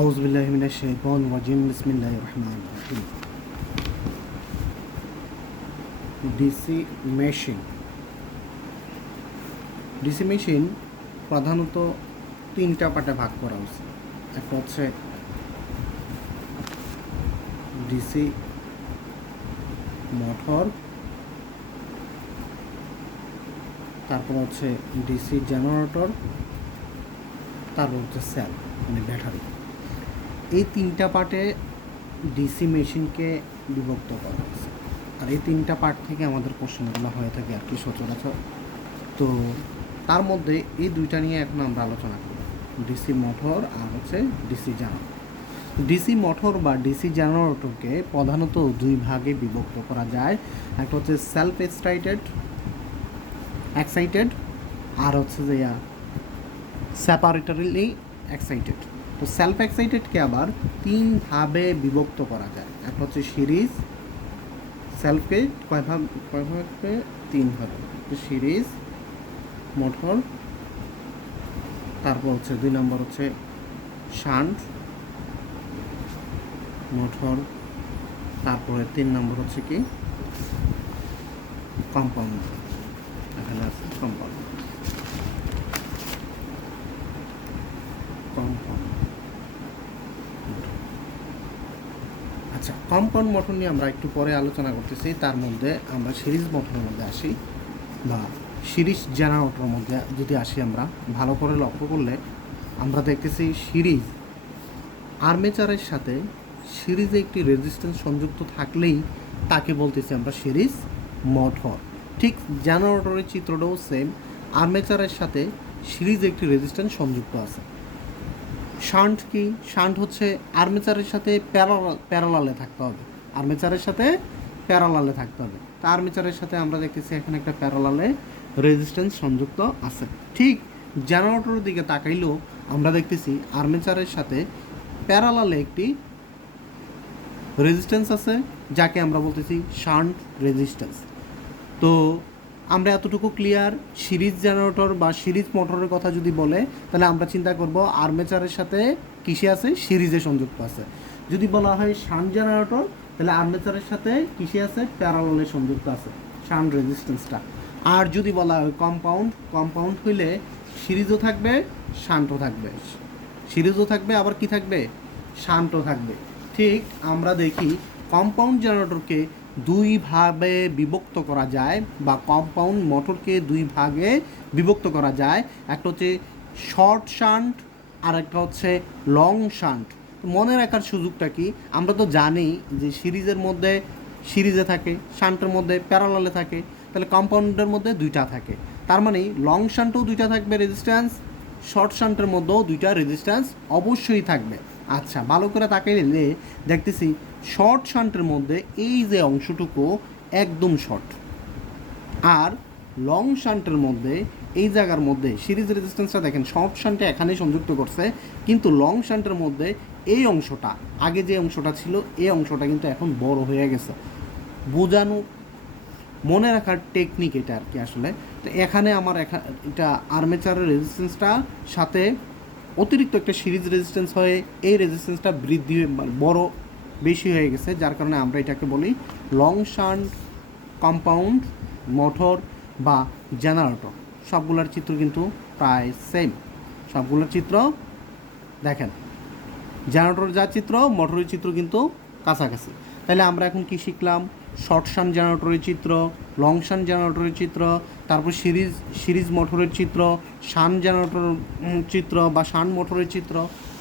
আউযু বিল্লাহি মিনাশ শাইতানির রাজিম বিসমিল্লাহির রহমানির রহিম। ডিসি মেশিন প্রধানত তিনটা পার্টে ভাগ করা হয়েছে। একটা হচ্ছে ডিসি মোটর, তারপর হচ্ছে ডিসি জেনারেটর, তারপর হচ্ছে সেল মানে ব্যাটারি। এই তিনটা পার্টে ডিসি মেশিনকে বিভক্ত করা হয়েছে। আর এই তিনটা পার্ট থেকে আমাদের কোশ্চেনগুলো হয়ে থাকে আর কি সচরাচর। তো তার মধ্যে এই দুইটা নিয়ে এখন আমরা আলোচনা করব, ডিসি মোটর আর হচ্ছে ডিসি জেনারেটর। ডিসি মোটর বা ডিসি জেনারেটরকে প্রধানত দুই ভাগে বিভক্ত করা যায়। একটা হচ্ছে সেলফ এক্সাইটেড আর হচ্ছে যে সেপারেটরিলি এক্সাইটেড। তো সেলফ এক্সাইটেডকে আবার তিন ভাবে বিভক্ত করা যায়। একটা হচ্ছে সিরিজ, সেলফকে কয় ভাবে? তিন ভাবে। সিরিজ মোটর, তারপর হচ্ছে দুই নম্বর হচ্ছে শান্ট মোটর, তারপরে তিন নম্বর হচ্ছে কি কম্পাউন্ড। এখানে আছে কম্পাউন্ড। আচ্ছা, কম্পাউন্ড মোটর নিয়ে আমরা একটু পরে আলোচনা করতেছি। তার মধ্যে আমরা সিরিজ মোটরের মধ্যে আসি বা সিরিজ জেনারেটরের মধ্যে যদি আসি, আমরা ভালো করে লক্ষ্য করলে আমরা দেখতেছি সিরিজ আর্মেচারের সাথে সিরিজে একটি রেজিস্ট্যান্স সংযুক্ত থাকলেই তাকে বলতেছি আমরা সিরিজ মোটর। ঠিক জেনারেটরের চিত্রটাও সেম, আর্মেচারের সাথে সিরিজে একটি রেজিস্ট্যান্স সংযুক্ত আছে। শান্ট কি? শান্ট হচ্ছে আর্মেচারের সাথে প্যারালালে থাকতে হবে, আর্মেচারের সাথে প্যারালালে থাকতে হবে। তা আর্মেচারের সাথে আমরা দেখতেছি এখানে একটা প্যারালালে রেজিস্ট্যান্স সংযুক্ত আছে। ঠিক জেনারেটরের দিকে তাকাইলেও আমরা দেখতেছি আর্মেচারের সাথে প্যারালালে একটি রেজিস্ট্যান্স আছে, যাকে আমরা বলতেছি শান্ট রেজিস্ট্যান্স। তো আমরা এতটুকু ক্লিয়ার। সিরিজ জেনারেটর বা সিরিজ মোটরের কথা যদি বলে, তাহলে আমরা চিন্তা করব আর্মেচারের সাথে কিসে আছে? সিরিজে সংযুক্ত আছে। যদি বলা হয় শান্ট জেনারেটর, তাহলে আর্মেচারের সাথে কিসে আছে? প্যারালালে সংযুক্ত আছে শান্ট রেজিস্ট্যান্সটা। আর যদি বলা হয় কম্পাউন্ড হইলে সিরিজও থাকবে, শান্টও থাকবে। সিরিজও থাকবে, আবার কি থাকবে? শান্টও থাকবে। ঠিক আমরা দেখি কম্পাউন্ড জেনারেটরকে দুই ভাগে বিভক্ত করা যায় বা কম্পাউন্ড মোটরকে দুই ভাগে বিভক্ত করা যায়। একটা হচ্ছে শর্ট শান্ট আর একটা হচ্ছে লং শান্ট। মনে রাখার সুযোগটা কি? আমরা তো জানি যে সিরিজের মধ্যে সিরিজে থাকে, শান্টের মধ্যে প্যারালালে থাকে, তাহলে কম্পাউন্ডের মধ্যে দুইটা থাকে। তার মানে লং শান্টও দুইটা থাকবে রেজিস্ট্যান্স, শর্ট শান্টের মধ্যেও দুইটা রেজিস্ট্যান্স অবশ্যই থাকবে। আচ্ছা, ভালো করে তাকাইলে দেখতেছি শর্ট শান্টের মধ্যে এই যে অংশটুকু একদম শর্ট, আর লং শান্টের মধ্যে এই জায়গার মধ্যে সিরিজ রেজিস্ট্যান্সটা দেখেন, শর্ট শান্টে এখানে সংযুক্ত করছে, কিন্তু লং শান্টের মধ্যে এই অংশটা, আগে যে অংশটা ছিল এই অংশটা কিন্তু এখন বড় হয়ে গেছে। বোঝানো, মনে রাখার টেকনিক এটা আর কি আসলে। তো এখানে আমার এটা আর্মেচারের রেজিস্ট্যান্সটা সাথে অতিরিক্ত একটা সিরিজ রেজিস্ট্যান্স হয়ে এই রেজিস্ট্যান্সটা বৃদ্ধি বড় বেশি হয়ে গেছে, যার কারণে আমরা এটাকে বলি লং শান্ট কম্পাউন্ড মোটর বা জেনারেটর। সবগুলোর চিত্র কিন্তু প্রায় সেম, সবগুলোর চিত্র দেখেন, জেনারেটর যা চিত্র মোটরের চিত্র কিন্তু কাছাকাছি। তাহলে আমরা এখন কি শিখলাম? শর্ট শান্ট জেনারেটরের চিত্র, লং শান্ট জেনারেটরের চিত্র, তারপর সিরিজ মোটরের চিত্র, শান্ট জেনারেটরের চিত্র বা শান্ট মোটরের চিত্র,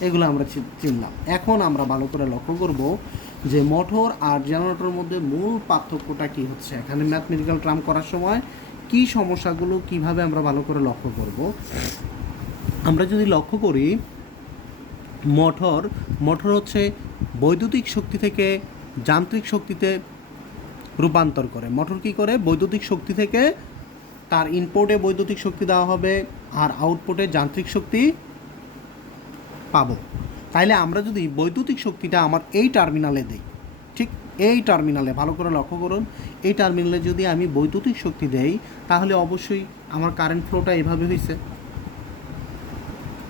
এগুলো আমরা চিনলাম। এখন আমরা ভালো করে লক্ষ্য করব যে মোটর আর জেনারেটরের মধ্যে মূল পার্থক্যটা কী হচ্ছে। এখানে ম্যাথমেটিক্যাল টার্ম করার সময় কী সমস্যাগুলো কীভাবে আমরা ভালো করে লক্ষ্য করব। আমরা যদি লক্ষ্য করি, মোটর হচ্ছে বৈদ্যুতিক শক্তি থেকে যান্ত্রিক শক্তিতে রূপান্তর করে। মোটর কী করে? বৈদ্যুতিক শক্তি থেকে তার ইনপুটে বৈদ্যুতিক শক্তি দেওয়া হবে আর আউটপুটে যান্ত্রিক শক্তি পাবো। তাইলে আমরা যদি বৈদ্যুতিক শক্তিটা আমার এই টার্মিনালে দিই, ঠিক এই টার্মিনালে, ভালো করে লক্ষ্য করুন, এই টার্মিনালে যদি আমি বৈদ্যুতিক শক্তি দেই, তাহলে অবশ্যই আমার কারেন্ট ফ্লোটা এভাবে হয়েছে।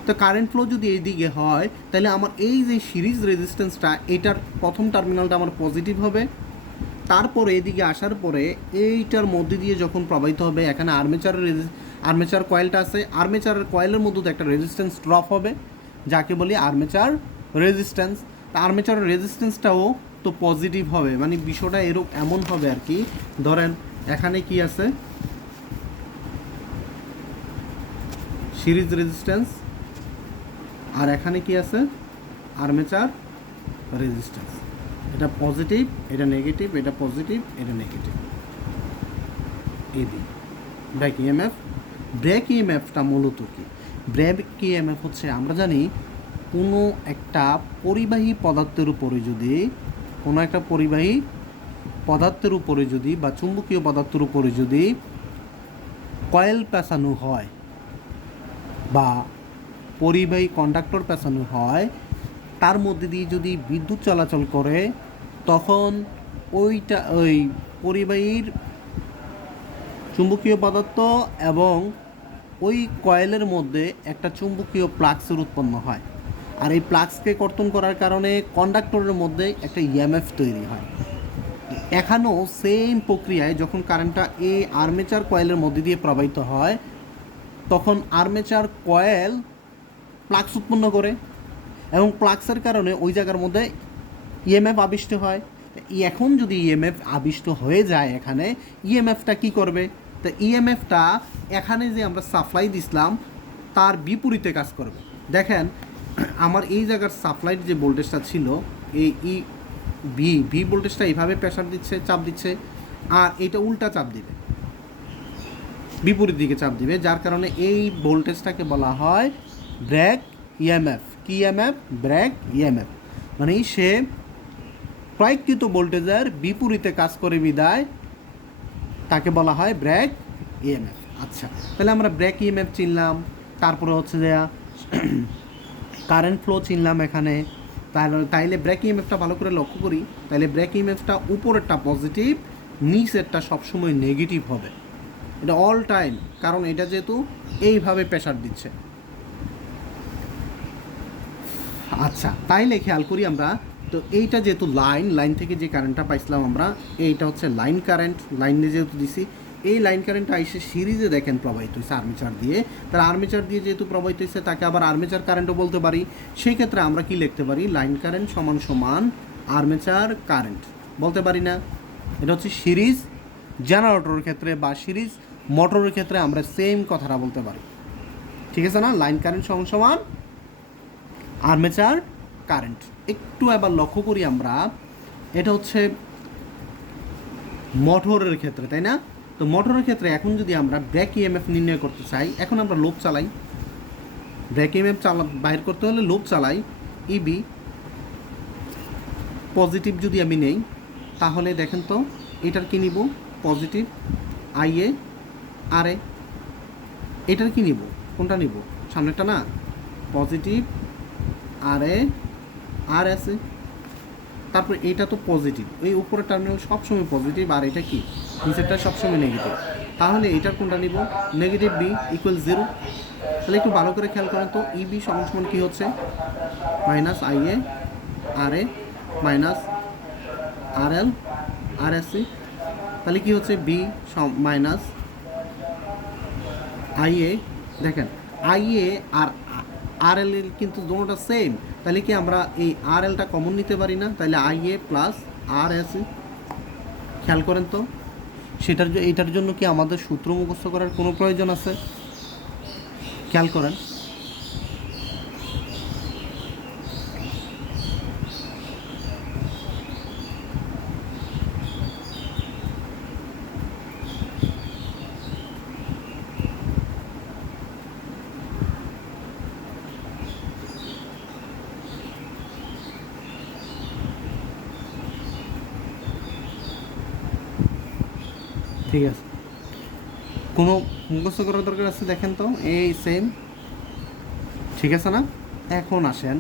তো কারেন্ট ফ্লো যদি এই দিকে হয় তাহলে আমার এই যে সিরিজ রেজিস্ট্যান্সটা এটার প্রথম টার্মিনালটা আমার পজিটিভ হবে, তারপরে এদিকে আসার পরে এইটার মধ্যে দিয়ে যখন প্রবাহিত হবে এখানে আর্মেচার কয়েলটা আছে, আর্মেচারের কয়েলের মধ্যে তো একটা রেজিস্ট্যান্স ড্রপ হবে যাকে বলি আর্মেচার রেজিস্ট্যান্স। তা আর্মেচার রেজিস্ট্যান্সটাও তো পজিটিভ হবে, মানে বিষয়টা এমন হবে আর কি, ধরেন এখানে কি আছে সিরিজ রেজিস্ট্যান্স আর এখানে কি আছে আর্মেচার রেজিস্ট্যান্স, এটা পজিটিভ এটা নেগেটিভ, এটা পজিটিভ এটা নেগেটিভ। এই দিক ব্রেক ইএমএফ, ব্রেক ইএমএফটা মূলত কি? ব্রেক ইএমএফ হচ্ছে আমরা জানি কোনো একটা পরিবাহী পদার্থের উপরে যদি বা চুম্বকীয় পদার্থের উপরে যদি কয়েল পেঁচানো হয় বা পরিবাহী কন্ডাক্টর পেঁচানো হয়, তার মধ্যে দিয়ে যদি বিদ্যুৎ চলাচল করে তখন ওই পরিবাহীর চুম্বকীয় পদার্থ এবং ওই কয়েলের মধ্যে একটা চুম্বকীয় প্লাক্সের উৎপন্ন হয়, আর এই প্লাক্সকে কর্তন করার কারণে কন্ডাক্টরের মধ্যে একটা ইএমএফ তৈরি হয়। এখানেও সেম প্রক্রিয়ায় যখন কারেন্টটা এই আর্মেচার কয়েলের মধ্যে দিয়ে প্রবাহিত হয় তখন আর্মেচার কয়েল প্লাক্স উৎপন্ন করে এবং প্লাক্সের কারণে ওই জায়গার মধ্যে ইএমএফ আবিষ্ট হয়। এখন যদি ইএমএফ আবিষ্ট হয়ে যায় এখানে ইএমএফটা কি করবে? তো ইএমএফটা এখানে যে আমরা সাপ্লাই দিছিলাম তার বিপরীতে কাজ করবে। দেখেন আমার এই জায়গার সাপ্লাইর যে ভোল্টেজটা ছিল এই ভি ভোল্টেজটা এইভাবে প্রেসার দিচ্ছে, চাপ দিচ্ছে, আর এটা উল্টা চাপ দিবে, বিপরীত দিকে চাপ দিবে, যার কারণে এই ভোল্টেজটাকে বলা হয় ব্রেক ইএমএফ। কি ইএমএফ? Break EMF. মানে সে প্রয়োগকৃত ভোল্টেজের বিপরীতে কাজ করে বিদায় তাকে বলা হয় ব্রেক ইএমএফ। আচ্ছা, তাহলে আমরা ব্রেক ইএমএফ চিনলাম, তারপরে হচ্ছে যে কারেন্ট ফ্লো চিনলাম এখানে। তাইলে ব্রেক ইএমএফটা ভালো করে লক্ষ্য করি, তাহলে ব্রেক ইএমএফটা উপরেরটা পজিটিভ, নিচেরটা সবসময় নেগেটিভ হবে, এটা অল টাইম, কারণ এটা যেহেতু এইভাবে প্রেসার দিচ্ছে। আচ্ছা, তাইলে খেয়াল করি আমরা, তো এইটা যেহেতু লাইন থেকে যে কারেন্টটা পাইছিলাম আমরা, এইটা হচ্ছে লাইন কারেন্ট, লাইনে যেহেতু দিছি, এই লাইন কারেন্টটা এসে সিরিজে দেখেন প্রবাহিত হয়েছে আর্মেচার দিয়ে, তার আর্মেচার দিয়ে যেহেতু প্রবাহিত হয়েছে তাকে আবার আর্মেচার কারেন্টও বলতে পারি। সেই ক্ষেত্রে আমরা কি লিখতে পারি? লাইন কারেন্ট সমান সমান আর্মেচার কারেন্ট বলতে পারি না? এটা হচ্ছে সিরিজ জেনারেটরের ক্ষেত্রে বা সিরিজ মোটরের ক্ষেত্রে আমরা সেম কথাটা বলতে পারি, ঠিক আছে না? লাইন কারেন্ট সমান সমান আর্মেচার কারেন্ট। একটু এবার লক্ষ্য করি আমরা, এটা হচ্ছে মোটরের ক্ষেত্রে, তাই না? তো মোটরের ক্ষেত্রে এখন যদি আমরা ব্রেক ইএমএফ নির্ণয় করতে চাই, এখন আমরা লোড চালাই, ব্রেক ইএমএফ বাইর করতে হলে লোড চালাই। ইবি পজিটিভ যদি আমি নেই তাহলে দেখেন তো এটার কি নিব? পজিটিভ আইএ আর এ। এটার কি নিব? কোনটা নিব? সামনেটা না? পজিটিভ আর এ আর আছে, তারপর এটা তো পজিটিভ, এই উপরের টার্মিনাল সবসময় পজিটিভ, আর এটা কি নিচেরটা সবসময় নেগেটিভ। তাহলে এটার কোনটা নিব? Negative B equal 0। তাহলে একটু ভালো করে খেয়াল করেন তো, ইবি সমান সমান কী হচ্ছে? Minus IA R A minus R L R S C. তাহলে কী হচ্ছে? B minus IA. দেখেন আইএ আর আর এল কিন্তু দুটোটা সেম, তাহলে কি আমরা এই আর এলটা কমন নিতে পারি না? তাহলে আইএ প্লাস আর এস। খেয়াল করেন তো, এটার জন্য কি আমাদের সূত্র মুখস্থ করার কোনো প্রয়োজন আছে? খেয়াল করেন, ঠিক আছে, কোনো মুখস্থ করার দরকার আছে? দেখেন তো এই সেম, ঠিক আছে না? এখন আসেন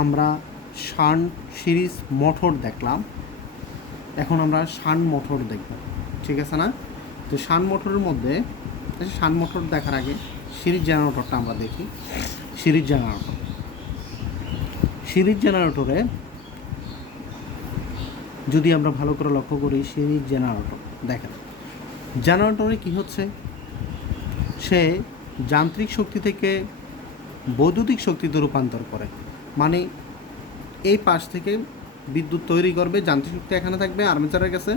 আমরা শান্ট সিরিজ মোটর দেখলাম, এখন আমরা শান্ট মোটর দেখব, ঠিক আছে না? তো শান্ট মোটরের মধ্যে, শান্ট মোটর দেখার আগে সিরিজ জেনারেটরটা আমরা দেখি। Series generator. সিরিজ জেনারেটরে যদি আমরা ভালো করে লক্ষ্য করি, সিরিজ জেনারেটর দেখেন, জেনারেটরে কি হচ্ছে, সে যান্ত্রিক শক্তি থেকে বৈদ্যুতিক শক্তিতে রূপান্তর করে। মানে এই পাশ থেকে বিদ্যুৎ তৈরি করবে, যান্ত্রিক শক্তি এখানে থাকবে আর্মেচারের কাছে,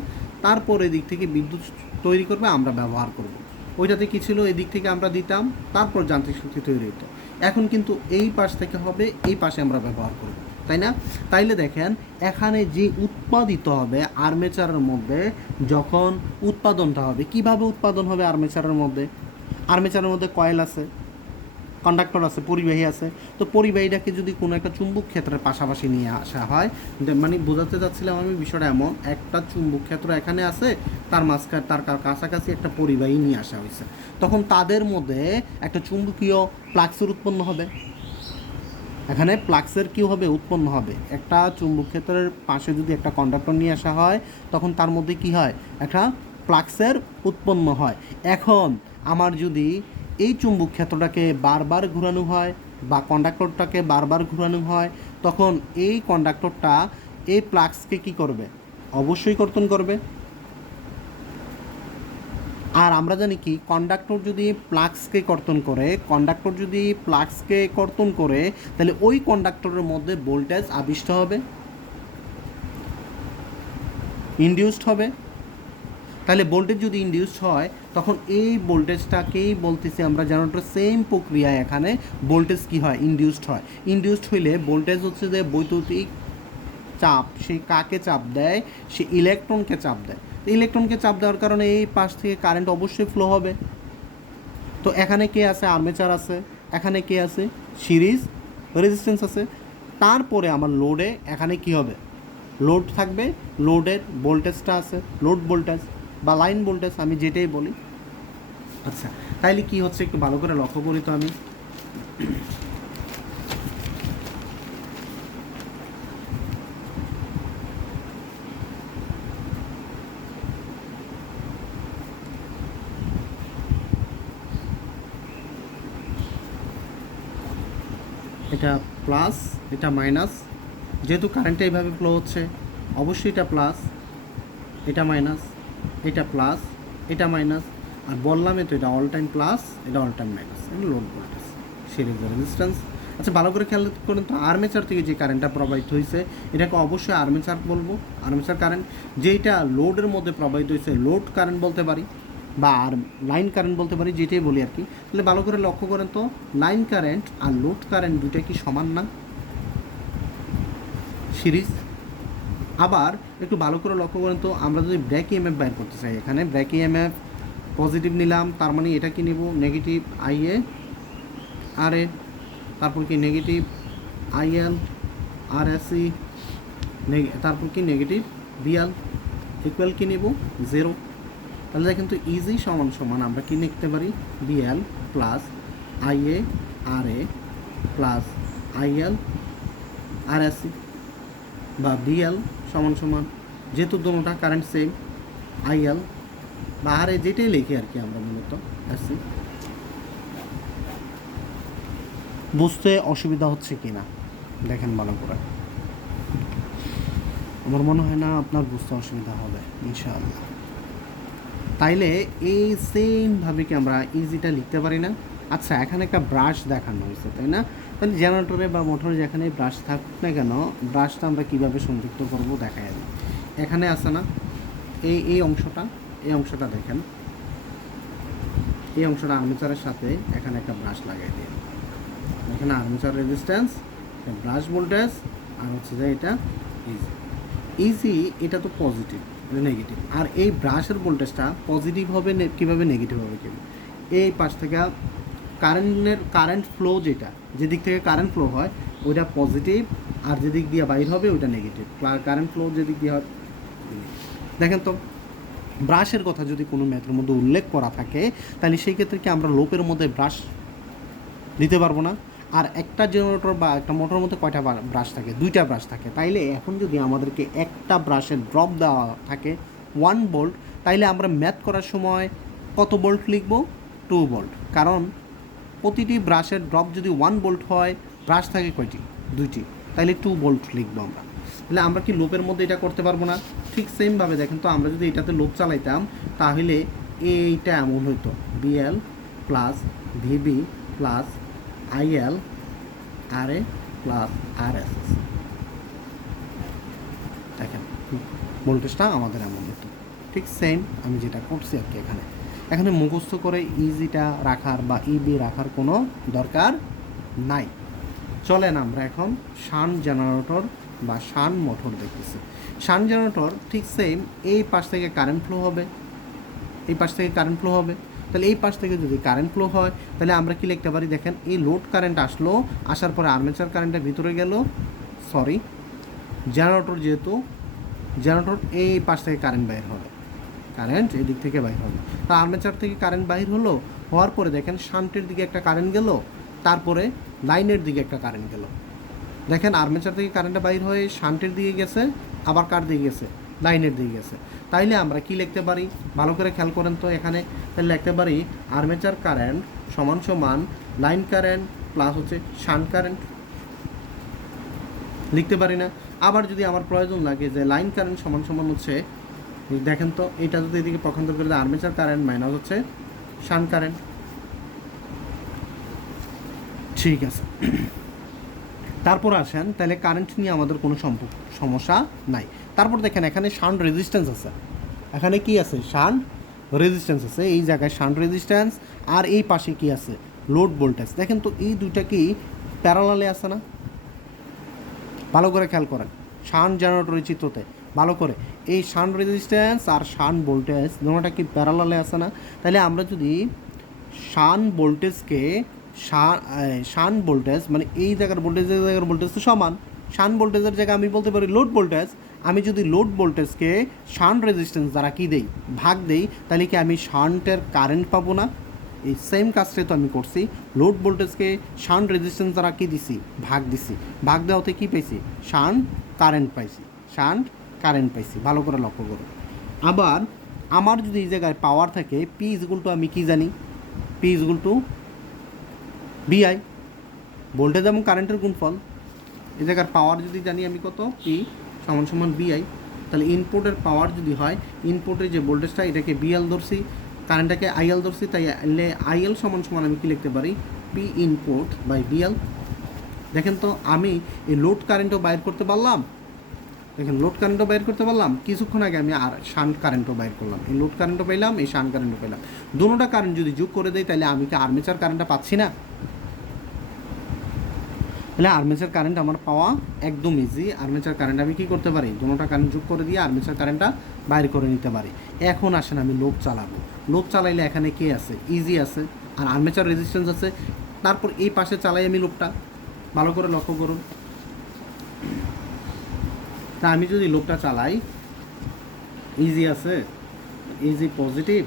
তারপর এদিক থেকে বিদ্যুৎ তৈরি করবে, আমরা ব্যবহার করব। ওইটাতে কী ছিল, এদিক থেকে আমরা দিতাম, তারপর যান্ত্রিক শক্তি তৈরি হতো। এখন কিন্তু এই পাশ থেকে হবে, এই পাশে আমরা ব্যবহার করব, তাই না? তাইলে দেখেন এখানে যে উৎপাদিত হবে আর্মেচারের মধ্যে, যখন উৎপাদনটা হবে, কিভাবে উৎপাদন হবে আর্মেচারের মধ্যে? আর্মেচারের মধ্যে কয়েল আছে, কন্ডাক্টর আছে, পরিবাহী আছে। তো পরিবাহীটাকে যদি কোনো একটা চুম্বক ক্ষেত্রের পাশাপাশি নিয়ে আসা হয়, মানে বোঝাতে চাচ্ছিলাম আমি বিষয়টা এমন, একটা চুম্বক ক্ষেত্র এখানে আছে, তার মাঝখানে তার কাছাকাছি একটা পরিবাহী নিয়ে আসা হয়েছে, তখন তাদের মধ্যে একটা চুম্বকীয় ফ্লাক্সের উৎপন্ন হবে। এখানে ফ্লাক্সের কী হবে, উৎপন্ন হবে। একটা চুম্বক ক্ষেত্রের পাশে যদি একটা কন্ডাক্টর নিয়ে আসা হয়, তখন তার মধ্যে কি হয়, একটা ফ্লাক্সের উৎপন্ন হয়। এখন আমার যদি এই চুম্বক ক্ষেত্রটাকে বারবার ঘোরানো হয় বা কন্ডাক্টরটাকে বারবার ঘোরানো হয়, তখন এই কন্ডাক্টরটা এই ফ্লাক্সকে কী করবে, অবশ্যই কর্তন করবে। আর আমরা জানি কি, কন্ডাক্টর যদি ফ্লাক্সকে কর্তন করে, তাহলে ওই কন্ডাক্টরের মধ্যে ভোল্টেজ আবিষ্ট হবে, ইনডিউসড হবে। তাহলে ভোল্টেজ যদি ইনডিউসড হয়, তখন এই ভোল্টেজটাকেই বলতেছি আমরা জেনারেটর। সেম প্রক্রিয়ায় এখানে ভোল্টেজ কি হয়, ইনডিউসড হয়। ইনডিউসড হইলে ভোল্টেজ হচ্ছে যে বৈদ্যুতিক চাপ, সে কাকে চাপ দেয়, সে ইলেকট্রনকে চাপ দেয়। ইলেকট্রনকে চাপ দেওয়ার কারণে এই পাশ থেকে কারেন্ট অবশ্যই ফ্লো হবে। তো এখানে কে আছে, আর্মেচার আছে, এখানে কে আছে, সিরিজ রেজিস্ট্যান্স আছে। তারপরে আমার লোডে এখানে কি হবে, লোড থাকবে, লোডের ভোল্টেজটা আছে, লোড ভোল্টেজ বা লাইন ভোল্টেজ, আমি যেটাই বলি। আচ্ছা, তাইলে কি হচ্ছে একটু ভালো করে লক্ষ্য করি তো আমি। এটা প্লাস, এটা মাইনাস, যেহেতু কারেন্টটা এইভাবে ফ্লো হচ্ছে, অবশ্যই এটা প্লাস, এটা মাইনাস, এটা প্লাস, এটা মাইনাস। আর বললামই তো, এটা অল টাইম প্লাস, এটা অল টাইম মাইনাস, এটা লোড ভোল্টেজ, সিরিজ রেজিস্ট্যান্স। আচ্ছা, ভালো করে খেয়াল করেন তো, আর্মেচার থেকে যে কারেন্টটা প্রবাহিত হয়েছে, এটাকে অবশ্যই আর্মেচার বলবো, আর্মেচার কারেন্ট। যেইটা লোডের মধ্যে প্রবাহিত হয়েছে, লোড কারেন্ট বলতে পারি, বা আর লাইন কারেন্ট বলতে পারি, যেটাই বলি আর কি। তাহলে ভালো করে লক্ষ্য করেন তো, লাইন কারেন্ট আর লোড কারেন্ট দুইটা কি সমান না, সিরিজ? আবার একটু ভালো করে লক্ষ্য করেন তো, আমরা যদি ব্রেক ইএমএফ বাইর করতে চাই, এখানে ব্রেক ইএমএফ পজিটিভ নিলাম, তার মানে এটা কি নেব, নেগেটিভ আইএ আর এ, তারপর কি নেগেটিভ আইএল আর এসি, তারপর কি নেগেটিভ বিএল, ইকুয়াল কি নেব, 0। তাহলে দেখেন তো, ইজি সমান সমান আমরা কি লিখতে পারি, BL plus IA R A plus IL R AC, বা বিএল সমান সমান, যেহেতু দুটোটা কারেন্ট সেম, আইএল বা আর এ, যেটাই লিখি আর কি আমরা মূলত এসি। বুঝতে অসুবিধা হচ্ছে কি না দেখেন ভালো করে, আমার মনে হয় না আপনার বুঝতে অসুবিধা হবে ইনশাআল্লাহ। তাইলে এই সেমভাবে কি আমরা ইজিটা লিখতে পারি না? আচ্ছা, এখানে একটা ব্রাশ দেখানো হয়েছে, তাই না? তাহলে জেনারেটরে বা মোটরে যেখানে ব্রাশ থাকুক না কেন, ব্রাশটা আমরা কীভাবে সংযুক্ত করবো দেখা যাবে। এখানে আছে না এই অংশটা দেখেন, এই অংশটা আর্মেচারের সাথে এখানে একটা ব্রাশ লাগাই দিয়ে, এখানে আর্মেচার রেজিস্ট্যান্স, ব্রাশ ভোল্টেজ, আর হচ্ছে যে এটা ইজি, এটা তো পজিটিভ, এটা নেগেটিভ। আর এই ব্রাশের ভোল্টেজটা পজিটিভ হবে কীভাবে, নেগেটিভ হবে কীভাবে, এই পাশ থেকে কারেন্ট ফ্লো, যেদিক থেকে কারেন্ট ফ্লো হয় ওইটা পজিটিভ, আর যেদিক দিয়ে বাইর হবে ওইটা নেগেটিভ। কারেন্ট ফ্লো যেদিক দিয়ে হয়, দেখেন তো, ব্রাশের কথা যদি কোনো ম্যাথের মধ্যে উল্লেখ করা থাকে, তাহলে সেই ক্ষেত্রে কি আমরা লোপের মধ্যে ব্রাশ দিতে পারবো না? আর একটা জেনারেটর বা একটা মোটরের মধ্যে কয়টা ব্রাশ থাকে, 2টা ব্রাশ থাকে। তাইলে এখন যদি আমাদেরকে একটা ব্রাশের ড্রপ দেওয়া থাকে 1 ভোল্ট, তাইলে আমরা ম্যাথ করার সময় কত ভোল্ট লিখব, 2 ভোল্ট। কারণ প্রতিটি ব্রাশের ড্রপ যদি 1 ভোল্ট হয়, ব্রাশ থাকে কয়টি? 2টি, তাহলে 2 ভোল্ট লিখবো আমরা। তাহলে আমরা কি লুপের মধ্যে এটা করতে পারবো না? ঠিক সেমভাবে দেখেন তো, আমরা যদি এটাতে লুপ চালাইতাম তাহলে এইটা এমন হইতো, BL plus VB plus IL আর এ প্লাস আর এস। দেখেন ভোল্টেজটা আমাদের এমন হতো। ঠিক সেম আমি যেটা করছি আর কি এখানে মুখস্থ করে ইজিটা রাখার বা ইবি রাখার কোনো দরকার নাই। চলেন আমরা এখন শান্ট জেনারেটর বা শান্ট মোটর দেখতেছি। শান্ট জেনারেটর ঠিক সেম, এই পাশ থেকে কারেন্ট ফ্লো হবে, এই পাশ থেকে কারেন্ট ফ্লো হবে। তাহলে এই পাশ থেকে যদি কারেন্ট ফ্লো হয় তাহলে আমরা কি লিখতে পারি? দেখেন এই লোড কারেন্ট আসলো, আসার পরে আর্মেচার কারেন্টের ভিতরে গেল, সরি জেনারেটর, যেহেতু জেনারেটর এই পাশ থেকে কারেন্ট বাইর হবে, কারেন্ট এই দিক থেকে বাইর হবে। তা আর্মেচার থেকে কারেন্ট বাইর হলো, হওয়ার পরে দেখেন শান্টের দিকে একটা কারেন্ট গেল, তারপরে লাইনের দিকে একটা কারেন্ট গেল। দেখেন আর্মেচার থেকে কারেন্টটা বাইর হয়ে শান্টের দিকে গেছে, আবার কার দিকে গেছে? লাইনের দিকে গেছে। তাইলে আমরা কি লিখতে পারি? ভালো করে খেয়াল করেন তো এখানে। তাহলে লিখতে পারি আর্মেচার কারেন্ট সমান সমান লাইন কারেন্ট প্লাস হচ্ছে শান্ট কারেন্ট, লিখতে পারি না? আবার যদি আমার প্রয়োজন লাগে যে লাইন কারেন্ট সমান সমান হচ্ছে, দেখেন তো এটা যদি এদিকে পক্ষান্তর করে আর্মেচার কারেন্ট মাইনাস হচ্ছে শান্ট কারেন্ট। ঠিক আছে, তারপর আসেন তাহলে কারেন্ট নিয়ে আমাদের কোনো সমস্যা নাই। তারপর দেখেন এখানে শান্ট রেজিস্ট্যান্স আছে, এখানে কি আছে? শান্ট রেজিস্ট্যান্স আছে, এই জায়গায় শান্ট রেজিস্ট্যান্স, আর এই পাশে কি আছে? Load voltage. দেখেন তো এই দুইটা কি প্যারালালে আছে না? ভালো করে খেয়াল করেন শান্ট জেনারেটরের চিত্রতে, ভালো করে এই শান্ট রেজিস্ট্যান্স আর শান্ট ভোল্টেজ দুটোটা কি প্যারালালে আছে না? তাহলে আমরা যদি শান্ট ভোল্টেজকে শান্ট ভোল্টেজ মানে এই জায়গার ভোল্টেজ, এই জায়গার ভোল্টেজ তো সমান, শান্ট ভোল্টেজের জায়গায় আমি বলতে পারি লোড ভোল্টেজ। আমি যদি লোড ভোল্টেজকে শান্ট রেজিস্ট্যান্স দ্বারা কী দেই? ভাগ দেই, তাহলে কি আমি শান্টের কারেন্ট পাবো না? এই সেম কাজটাই তো আমি করছি, লোড ভোল্টেজকে শান্ট রেজিস্ট্যান্স দ্বারা কী দিছি? ভাগ দিছি। ভাগ দেওয়াতে কী পাইছি? শান্ট কারেন্ট পাইছি, শান্ট কারেন্ট পাইছি। ভালো করে লক্ষ্য করুন। আবার আমার যদি এই জায়গায় পাওয়ার থাকে, পি ইজগুল টু আমি কী জানি? পি ইজগুল টু বিআই, ভোল্টেজ এবং কারেন্টের গুণফল। এই জায়গার পাওয়ার যদি জানি আমি কত? পি সমান সমান বিআই। তাহলে ইনপুটের পাওয়ার যদি হয়, ইনপুটের যে ভোল্টেজটা এটাকে বিএল ধরছি, কারেন্টটাকে আইএল ধরছি, তাই আইএল সমান সমান আমি কী লিখতে পারি? P input by BL. দেখেন তো আমি এই লোড কারেন্টও বাইর করতে পারলাম, দেখেন লোড কারেন্টও বাইর করতে পারলাম, কিছুক্ষণ আগে আমি আর শান্ট কারেন্টও বাইর করলাম। এই লোড কারেন্টও পেলাম, এই শান্ট কারেন্টও পেলাম। দুটোটা কারেন্ট যদি যোগ করে দেয় তাহলে আমি কি আর্মেচার কারেন্টটা পাচ্ছি না? তাহলে আর্মেচার কারেন্ট আমার পাওয়া একদম ইজি। আর্মেচার কারেন্ট আমি কী করতে পারি? দুটোটা কারেন্ট যোগ করে দিয়ে আর্মেচার কারেন্টটা বাইর করে নিতে পারি। এখন আসেন আমি লোড চালাবো। লোড চালাইলে এখানে কে আছে? ইজি আছে, আর আর্মেচার রেজিস্ট্যান্স আছে। তারপর এই পাশে চালাই আমি লোডটা, ভালো করে লক্ষ্য করুন। তা আমি যদি লোডটা চালাই, ইজি আছে, ইজি পজিটিভ,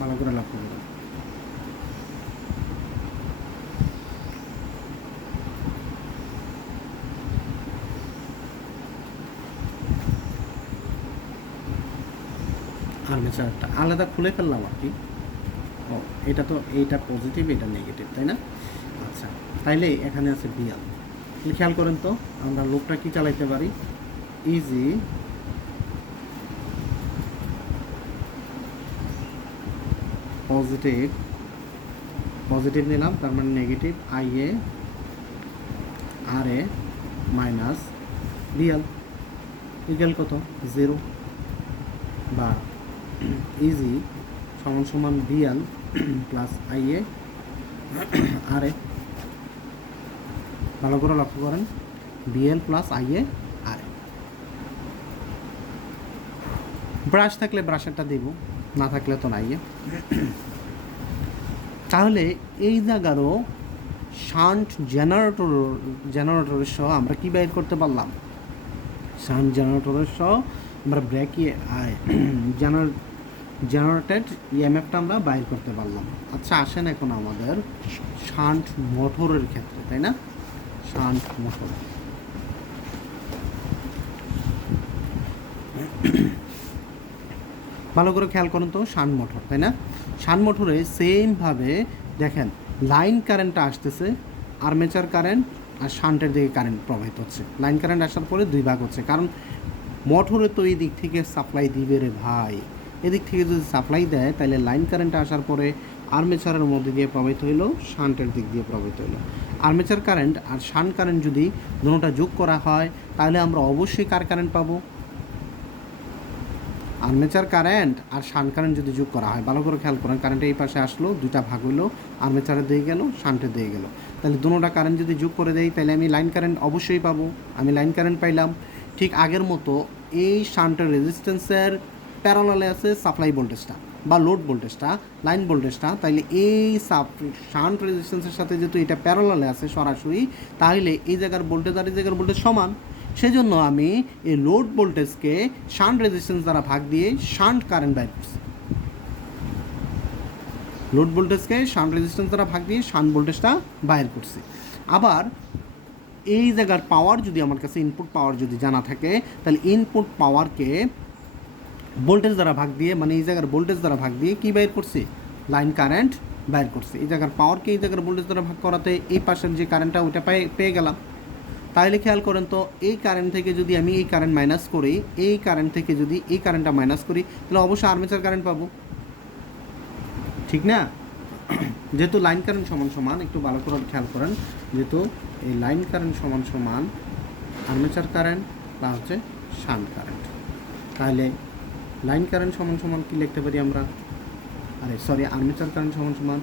ভালো করে লক্ষ্য করুন। আর্মেচারটা আলাদা খুলে ফেললাম আর কি। ও এটা তো, এইটা পজিটিভ, এটা নেগেটিভ, তাই না? আচ্ছা, তাইলে এখানে আছে বিএল। খেয়াল করেন তো আমরা লোডটা কি চালাইতে পারি? ইজি পজিটিভ, পজিটিভ নিলাম, তার মানে negative IA R A minus BL equal কত? 0, বা ইজি সমান সমান বিএল প্লাস আইএ আর এ। ভালো করে লক্ষ্য করেন, বিএল প্লাস আইএ আর এ। ব্রাশ থাকলে ব্রাশেরটা দেব, না থাকলে তো নাই। তাহলে এই জায়গারও শান্ট জেনারেটরের সহ আমরা কী বাইর করতে পারলাম? শান্ট জেনারেটরের সহ আমরা ব্রেকে জেনারেটেড ইএমএফটা আমরা বাইর করতে পারলাম। আচ্ছা আসেন এখন আমাদের শান্ট মোটরের ক্ষেত্রে, তাই না? শান্ট মোটর ভালো করে খেয়াল করুন তো, শান্ট মোটর, তাই না? শান্ট মোটরে সেমভাবে দেখেন লাইন কারেন্টটা আসতেছে, আর্মেচার কারেন্ট আর শান্টের দিকে কারেন্ট প্রবাহিত হচ্ছে। লাইন কারেন্ট আসার পরে দুই ভাগ হচ্ছে, কারণ মোটরে তো এই দিক থেকে সাপ্লাই দিবে রে ভাই। এদিক থেকে যদি সাপ্লাই দেয় তাহলে লাইন কারেন্ট আসার পরে আর্মেচারের মধ্যে দিয়ে প্রবাহিত হইলো, শান্টের দিক দিয়ে প্রবাহিত হইলো। আর্মেচার কারেন্ট আর শান্ট কারেন্ট যদি দুটোটা যোগ করা হয় তাহলে আমরা অবশ্যই কার কারেন্ট পাবো? আর্মেচার কারেন্ট আর শান্ট কারেন্ট যদি যোগ করা হয়, ভালো করে খেয়াল করেন, কারেন্ট এই পাশে আসলো, দুইটা ভাগ হইলো, আর্মেচারের দিয়ে গেল, শান্টের দিয়ে গেল। তাহলে দুটোটা কারেন্ট যদি যোগ করে দেই তাহলে আমি লাইন কারেন্ট অবশ্যই পাবো। আমি লাইন কারেন্ট পাইলাম। ঠিক আগের মতো এই শান্টের রেজিস্ট্যান্সের প্যারালালে আছে সাপ্লাই ভোল্টেজটা বা লোড ভোল্টেজটা, লাইন ভোল্টেজটা। তাইলে এই শান্ট রেজিস্ট্যান্সের সাথে যেহেতু এটা প্যারালালে আছে সরাসরি, তাহলে এই জায়গার ভোল্টেজ আর এই জায়গার ভোল্টেজ সমান। সেজন্য আমি এই লোড ভোল্টেজকে শান্ট রেজিস্ট্যান্স দ্বারা ভাগ দিয়ে শান্ট কারেন্ট বাইর করছি। লোড ভোল্টেজকে শান্ট রেজিস্ট্যান্স দ্বারা ভাগ দিয়ে শান্ট ভোল্টেজটা বাইর করছি। আবার এই জায়গার পাওয়ার যদি আমার কাছে ইনপুট পাওয়ার যদি জানা থাকে, তাহলে ইনপুট পাওয়ারকে ভোল্টেজ দ্বারা ভাগ দিয়ে, মানে এই জায়গার ভোল্টেজ দ্বারা ভাগ দিয়ে কী বাইর করছি? লাইন কারেন্ট বাইর করছি। এই জায়গার পাওয়ারকে এই জায়গার ভোল্টেজ দ্বারা ভাগ করাতে এই পাশের যে কারেন্টটা ওইটা পেয়ে গেলাম। তাহলে খেয়াল করেন তো, এই কারেন্ট থেকে যদি আমি এই কারেন্ট মাইনাস করি, এই কারেন্ট থেকে যদি এই কারেন্টটা মাইনাস করি, তাহলে অবশ্যই আর্মেচার কারেন্ট পাবো, ঠিক না? যেহেতু লাইন কারেন্ট সমান সমান, একটু ভালো করে খেয়াল করেন, যেহেতু এই লাইন কারেন্ট সমান সমান আর্মেচার কারেন্ট বা হচ্ছে শান্ট কারেন্ট, তাহলে লাইন কারেন্ট সমান সমান কী লিখতে পারি আমরা? আর্মেচার কারেন্ট সমান সমান